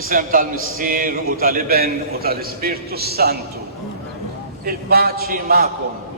Fisem tal-Missier u tal-Iben u tal-Ispirtu Santu. Il-paċi ma'kom.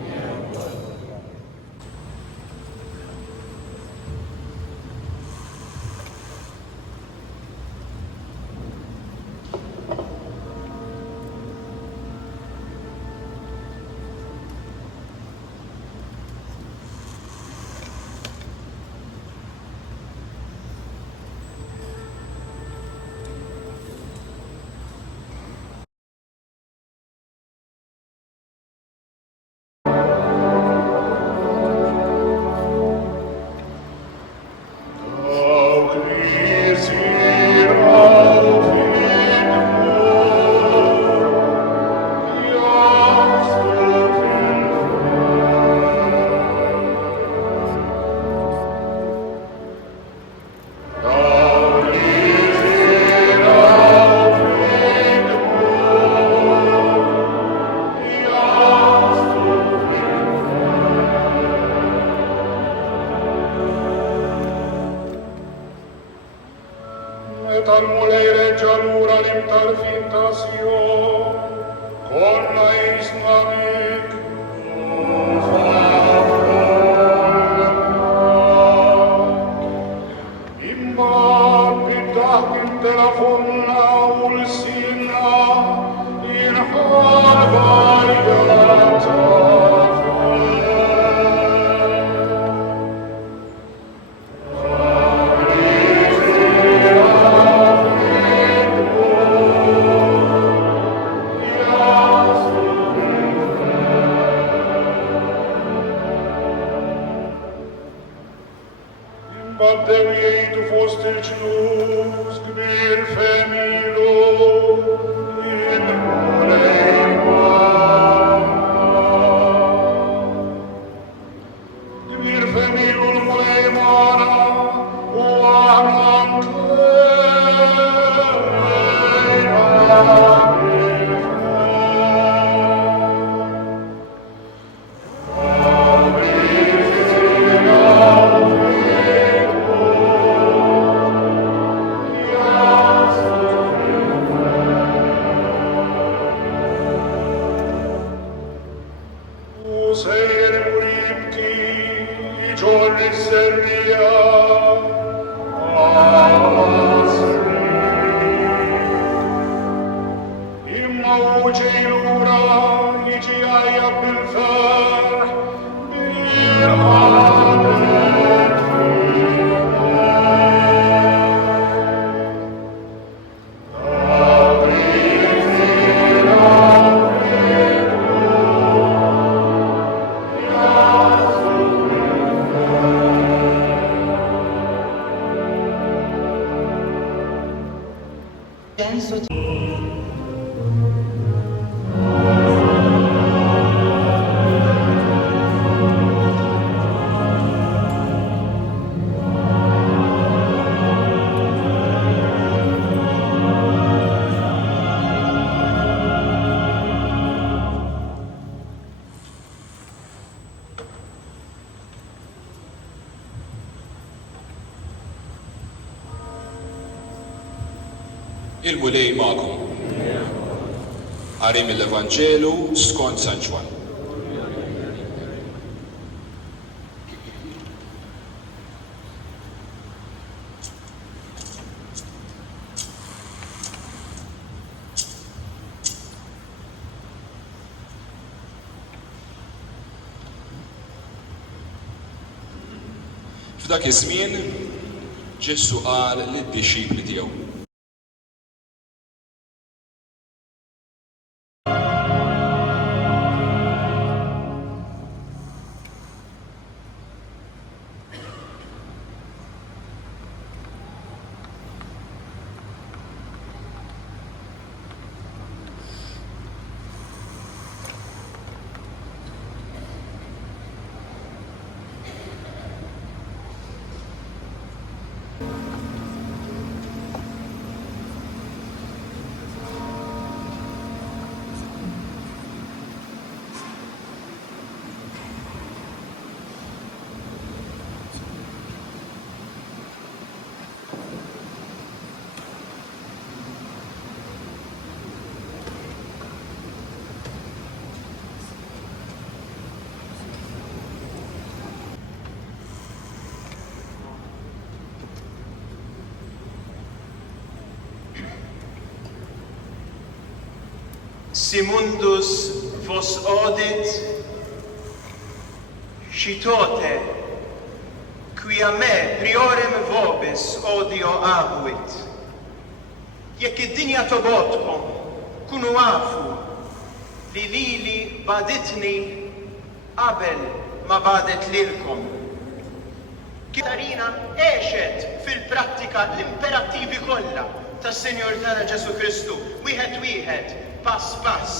Il-mulej ma'kom. Għarim il-Evanġelu skont San Ġwan. F'dak iż-żmien Ġesu qal lid-dixxipli tiegħu. si mundus vos odit, scitote, qui a me priorem vobis odio abuit. Jekk id-dinja tobotkom, kunu għafu li lili baditni qabel ma badet lilkom. Katarina għexet fil-prattika l-imperattivi kollha tas-Senjor tagħna Ġesu Kristu, wieħed, pass pass.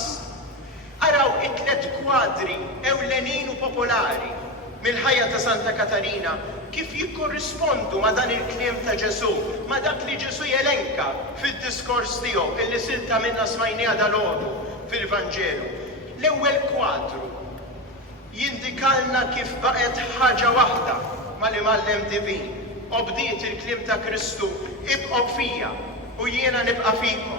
Araw it-tlet kwadri ewlenin u popolari mill-ħajja ta' Santa Katarina kif jikkorrispondu ma' dan il-kliem ta' Ġesu, ma' dak li Ġesu jelenka fid-diskors tiegħu illi silta minna smajnija dal-għodu fil-Vanġelu. L-ewwel kwadru jindikalna kif baqet ħaġa waħda mal-imallem divin. Obdiet il-kliem ta' Kristu, ibqgħu fija u jiena nibqa' fikom.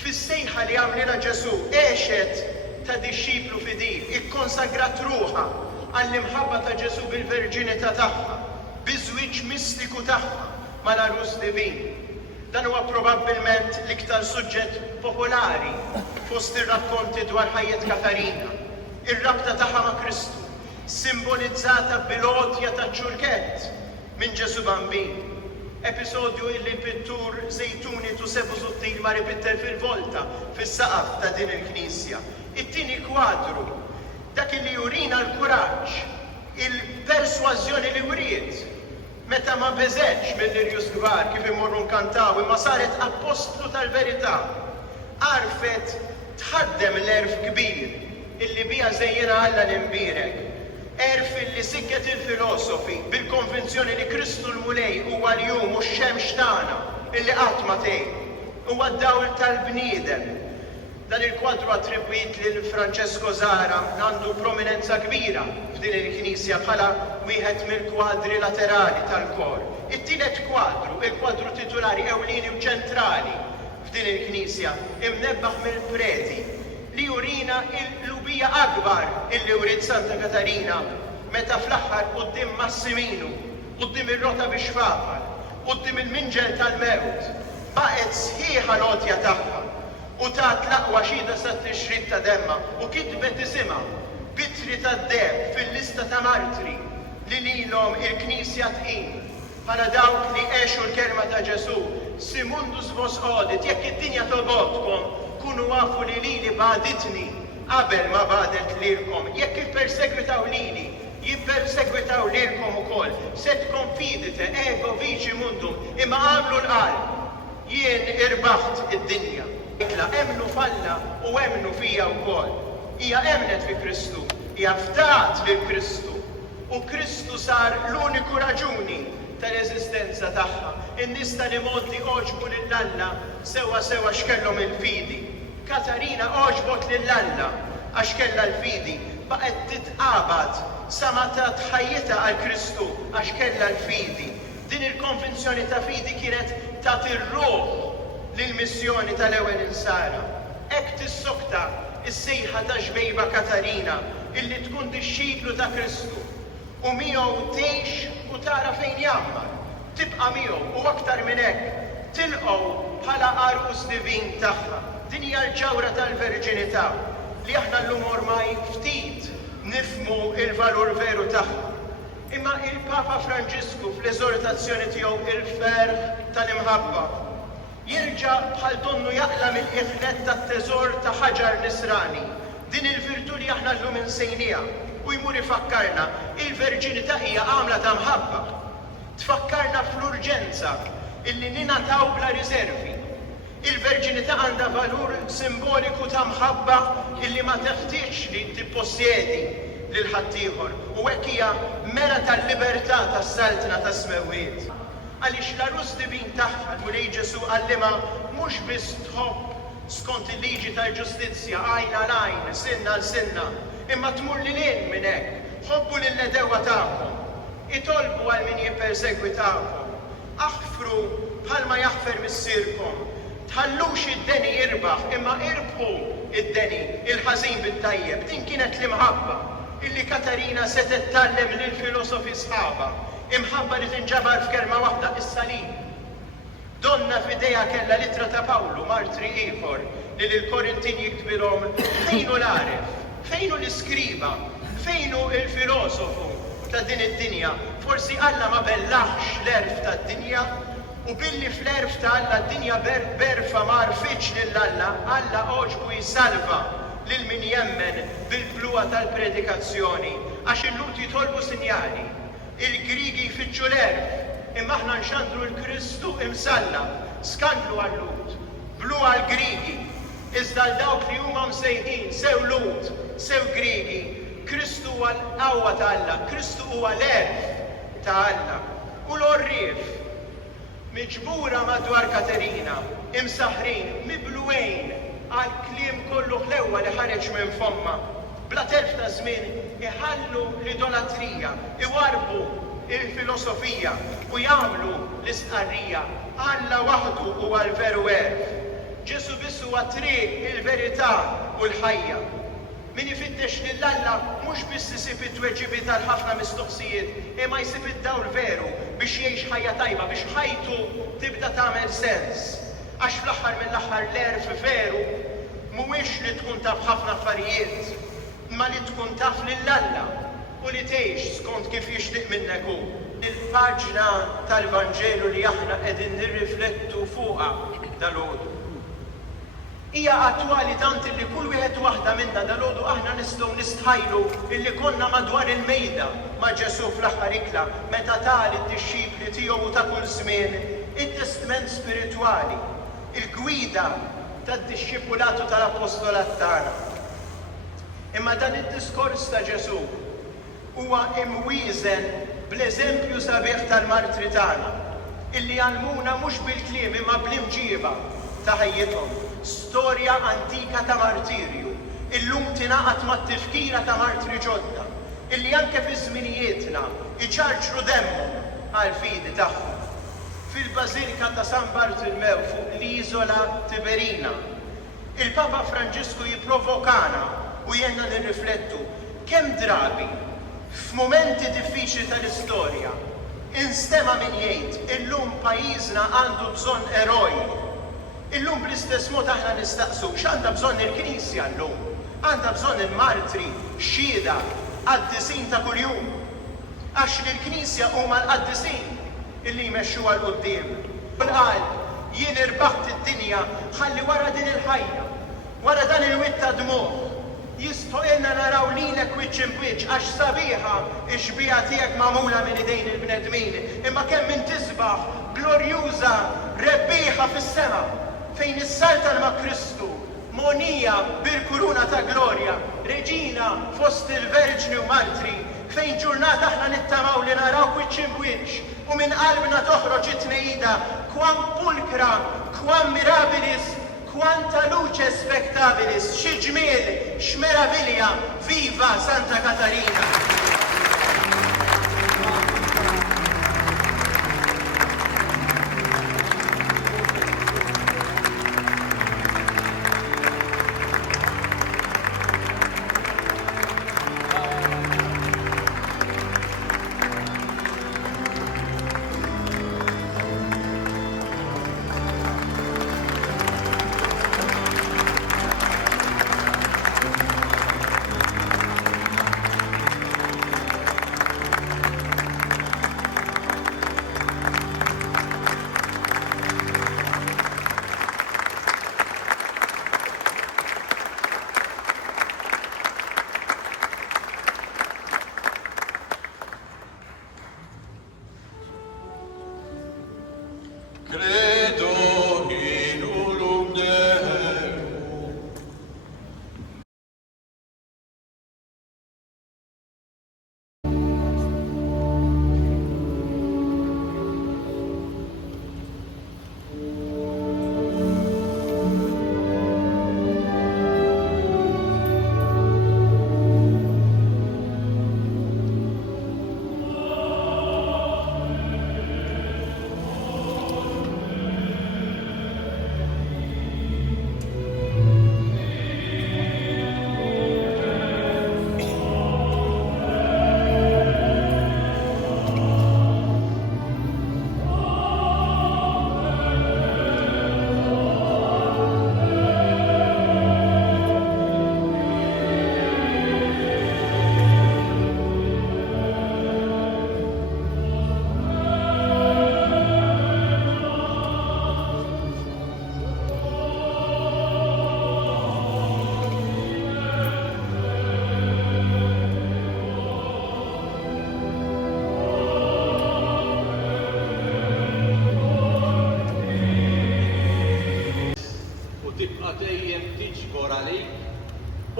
Fis-sejħa li għamlina Ġesu għexet ta' dixxiplu fidil, ikkonsagrat ruħha għall-imħabba ta' Ġesu bil-verġinità tagħha, biż-żwieġ mistiku tagħha mal-Arus Divin. Dan huwa probabbilment l-iktar suġġett popolari fost ir-rakkonti dwar ħajjet Katarina. Ir-rabta tagħha ma' Kristu, simbolizzata bil-għotja ta' ċurkett minn Ġesu Bambin. Episodju illi l-pittur Zejtuni Tusebu Zuttil ma ripitter fil-volta fis-saqaf ta' din il-Knisja. It-tieni kwadru, dak li jurina l-kuraġġ, il-persważjoni li wriet, meta ma beżetx mill-irjus kbar kif imorru nkantaw imma saret apostlu tal-verità. Għarfet tħaddem l-erf kbir illi bija żejjena Alla l-imbirek. Erf illi sikket il-filosofi bil-konvenzjoni li Kristu l-mulej huwa l-jum u x-xemx tagħna illi qatt ma tgħin. Huwa d-dawl tal-bniedem. Dan il-kwadru attribwit lil Francesco Zara għandu prominenza kbira f'din il-Knisja bħala wieħed mill-kwadri laterali tal-kor. It-tielet kwadru, il-kwadru titolari ewlieni u ċentrali f'din il-Knisja, imnebbaħ mill-preti li jurina l-lubija akbar illi wrid Santa Katarina meta fl-aħħar quddiem Massiminu, quddiem ir-rota biex faqar, quddiem il-minġel tal-mewt, baqgħet sħiħa l-għotja tagħha u tat l-aqwa xhieda sat-tixrid ta' demma u kitbet isimha bitri tad-dem fil-lista ta' martri li lilhom il-Knisja tqin bħala dawk li għexu l-kelma ta' Ġesu. Si mundus vos odit, jekk id-dinja tobotkom, kunu għafu li lili baditni qabel ma badet lilkom. Jekk jippersegwitaw lili, jippersegwitaw lilkom ukoll. Se tkonfidite ego vici mundum imma għamlu l-qalb. Jien irbaħt id-dinja. Emnu falla u emnu fija wkoll. Hija emnet fi Kristu, hija ftat lil Kristu. U Kristu sar l-uniku raġuni tal-eżistenza tagħha. In-nies tal-imoddi oġbu lill-Alla sewa x'kellhom il-fidi. Katarina oġbot lill-Alla għax kellha l-fidi, baqgħet titqabad sa ma tat ħajjitha għal Kristu għax kellha l-fidi. Din il-konvenzjoni ta' fidi kienet tagħti r-ruħ lill-missjoni tal-ewwel insara. Hekk tissokta s-sejħa ta' xbejba Katarina illi tkun dixxiplu ta' Kristu u miegħu tgħix u tara fejn jammar. Tibqa' miegħu u aktar minn hekk tilqgħu bħala Arus Divin tagħha. Din hija l-ġawra tal-verġinità li aħna llum ormai ftit nifhmu il-valur veru tagħha. Imma il-Papa Franġisku fl-eżortazzjoni tiegħu il-ferħ tal-imħabba jerġa' bħal donnu jaqla mill-iħlet tat-teżor ta' ħaġar nisrani. Din il-virtu li aħna llum insejniha u jmur ifakkarna il-verġinità hija għamla ta' mħabba. Tfakkarna fl-urġenza illi ninataw bla riservi. Il-verġinità għandha valur simboliku ta' mħabba illi ma teħtieġ li tippossjedi lil ħaddieħor u hekk hija mera tal-libertà tas-saltna ta' smewwiet. Għaliex l-Arus Divin tagħha l-Mulej Ġesu għallima mhux biss tħobb skont il-liġi tal-ġustizzja għajn għal għajn, sinna għal sinna, imma tmur lil minn hekk. Ħobbu lill-nedewwa tagħkom, itolbu għal min jippersegwitawkom, aħfru bħalma jaħfer missierkom, tħallux id-deni jirbaħ imma irbħu id-deni il-ħażin bit-tajjeb. Din kienet l-imħabba illi Katarina se titgħallem lill-filosofi sħaba. Imħabba li tinġabar f'kelma waħda, is-salib. Donna f'idejha kellha littra ta' Pawlu, martri ieħor, li l-Korintin jiktbilhom fejn hu l-għaref, fejn hu l-iskriba, fejn hu l-filosofu ta' din id-dinja. Forsi Alla ma bellaħx l-erf tad-dinja u billi fl-erf ta' Alla d-dinja berfa ma rfitx lill-Alla, Alla oġbu jisalva lil min jemmen bil-pluwa tal-predikazzjoni għax il-lut jitolbu sinjali. Il-Grigi jfittxu l-erf imma aħna nxandru l-Kristu imsalla, skandlu għall-lut, blu għall-Grigi, iżda l-dawk li huma msejħin sew lut, sew Grigi, Kristu huwa l-qawwa ta' Alla, Kristu huwa l-erf ta' Alla. U l-orrif, miġbura madwar Katerina, imsaħrin, mibluwejn għal-kliem kollu ħlewwa li ħareġ minn fomma. Bla telf ta' żmien iħallu l-idolatrija, iwarbu il-filosofija u jagħmlu l-istqarrija. Alla waħdu huwa l-veru erf. Ġesu biss huwa triq il-verità u l-ħajja. Min ifittex lill-Alla mhux biss isib it-tweġibi tal-ħafna mistoqsijiet, imma jsib id-dawl veru biex jgħix ħajja tajba, biex ħajtu tibda tagħmel sens. Għax fl-aħħar mill-aħħar l-erf veru mhuwiex li tkun taf ħafna affarijiet, imma li tkun taf lill-Alla u li tgħix skont kif jixtieq minnek hu. Il-paġna tal-Vanġelu li aħna qegħdin nirriflettu fuqha dalgħodu hija attwali tant illi kull wieħed waħda minna dalgħodu aħna nistgħu nistħajlu illi konna madwar il-mejda ma' Ġesu fl-aħħar ikla meta tal id-dixxipli tiegħu ta' kull żmien it-testament spiritwali, il-gwida tad-dixxipulatu tal-apostolat tagħna. Imma dan id-diskors ta' Ġesu huwa imwieżen bl-eżempju sabiħ tal-martri tagħna illi għallmuna mhux bil-kliem imma bl-imġiba ta' ħajjithom. Storja antika ta' martirju, illum tingħaqad mat-tifkira ta' martri ġodda, illi anke fi żminijietna iċarġru demmhom għall-fidi tagħhom. Fil-Bażilika ta' San Bartolmew fuq l-Iżola Tiberina, il-Papa Franġisku jipprovokana u jenna nirriflettu kemm drabi f'mumenti diffiċli tal-istorja instema min jgħid illum pajjiżna għandu bżonn eroj. Illum bl-istess mod aħna nistaqsu x'għandha bżonn il-Knisja llum? Għandha bżonn il-martri, xhieda, qaddisin ta' kuljum. Għax lill-Knisja huma l-qaddisin illi jmexxuha l quddiem. Qal jien irbaħt id-dinja ħalli wara din il-ħajja, wara dan il-witta dmuħ, jistoqilna naraw lilek wiċċ imwiċċ għax sabiħa x-xbija tiegħek magħmula minn idejn il-bnedmin, imma kemm min tisbaħ glorjuża rebbieħa fis-sema fejn issaltan ma' Kristu, monija bil-kuruna ta' glorja, reġina fost il-verġni u martri, fejn ġurnata aħna nittamaw li naraw wiċċ imwiċċ u minn qalbna toħroġ it-tnejda kwan pulkra, kwan mirabilis, quanta luce spectabilis, xi ġmiel, x'meravilja, viva Santa Catarina!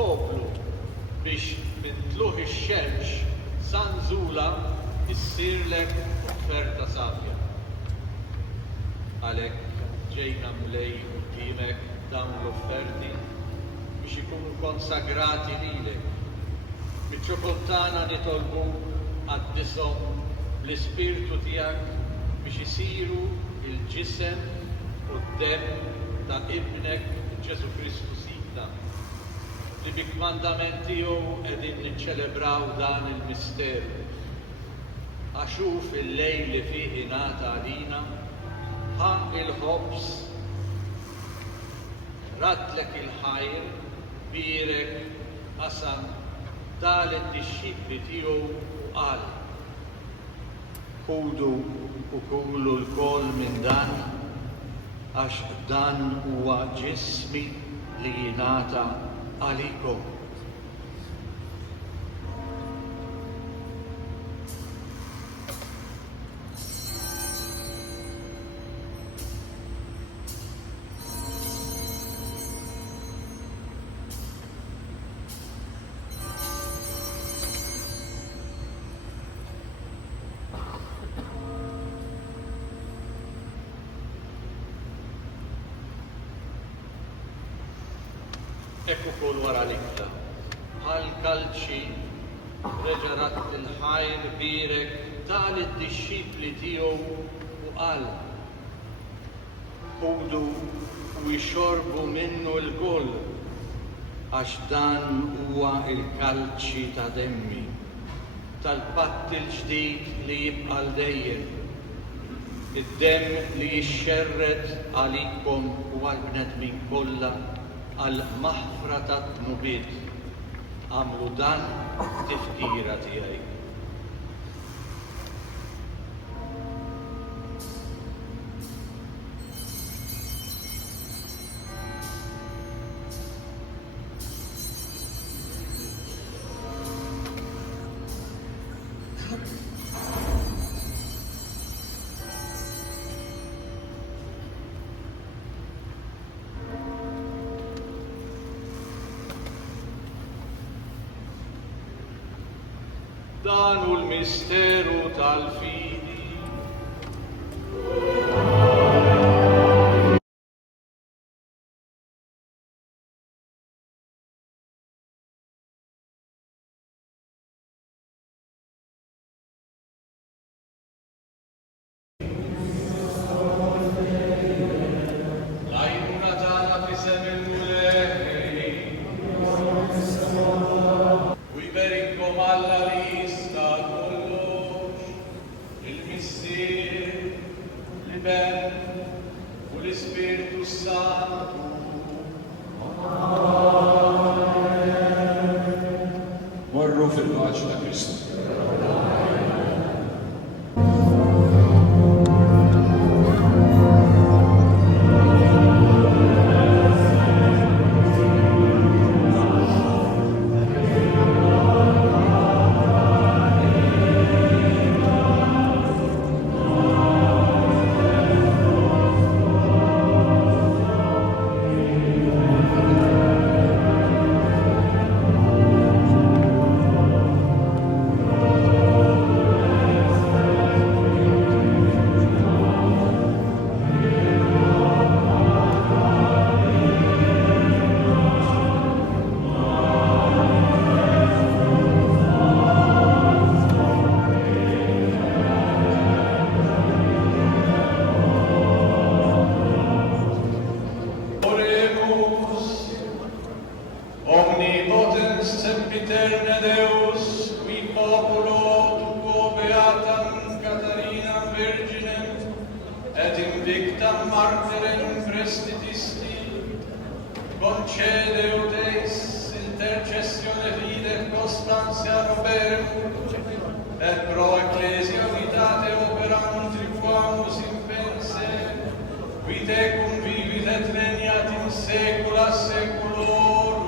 il-poplu biex minn tluħ ix-xemx sanżula issirlek offerta safja. Għalhekk ġejna mlej qudiemek dawn l-offerti biex ikunu konsagrati lilek. Miċ-ċokoltana nitolbu għaddisom bl-ispirtu tiegħek biex isiru il-ġisem u d-demm ta' ibnek Ġesu Kristu sidna, li bi kmandament tiegħu qegħdin niċċelebraw dan il-misteru. Għaxu fil-lejl li fih ingħata għalina ħa il-ħobs, radlek il-ħajr, birek, qasam, dal id-dixxipli tiegħu u qal. Ħudu u kulu l-kol minn dan, għax dan huwa ġismi li jingħata għalikom. Ekku kol wara l-ikla, għal-kalċi reġarat il-ħajr birek tal id-dixxipli tiegħu u qal. Ħudu u jxorbu minnu l-koll, għax dan huwa il-kalċi ta' demmi, tal-patt il-ġdid li jibqa' l-dejjem, id-demm li jixxerred għalikom u għall-bnedmin kollha għal-maħfra ta' tnubiet. Għamlu dan tifkira tiegħi. Dan hu l-misteru tal-fidi. Lajnuna tagħna fisem il-Mulej. U jberikom Alla li Ben u l-Ispirtu Santu. Morru fil-paċi ta' Kristu. Omnipotens sempiterne Deus, qui populo tuo beatam Catarina Virginem, et invictam martyrem prestitisti, concede uteis intercessione fide constantia roberem, et pro ecclesia unitate operam tribuamus impense, qui tecum vivit et regnat in saecula saeculorum.